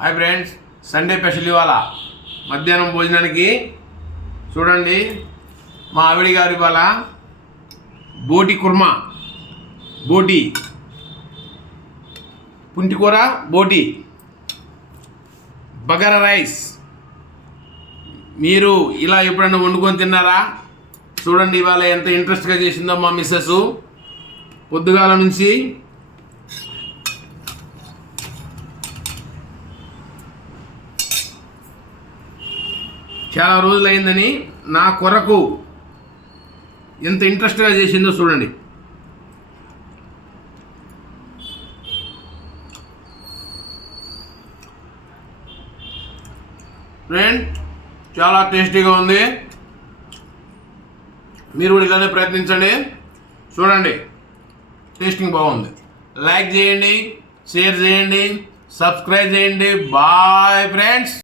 Hi friends, Sunday special ఇవాళ మధ్యాహ్నం భోజనానికి చూడండి. మా ఆవిడ గారు ఇవాళ బోటి కుర్మా, బోటి పుంటికూర, బోటి బగారా రైస్. మీరు ఇలా ఎప్పుడైనా వండుకొని తిన్నారా? చూడండి ఇవాళ ఎంత ఇంట్రెస్ట్గా చేసిందో మా మిస్సెస్. పొద్దుగాల నుంచి చాలా రోజులైందని నా కొరకు ఎంత ఇంట్రెస్ట్గా చేసిందో చూడండి. ఫ్రెండ్, చాలా టేస్టీగా ఉంది. మీరు కూడా ఇలానే ప్రయత్నించండి. చూడండి, టేస్టింగ్ బాగుంది. లైక్ చేయండి, షేర్ చేయండి, సబ్స్క్రైబ్ చేయండి. Bye friends.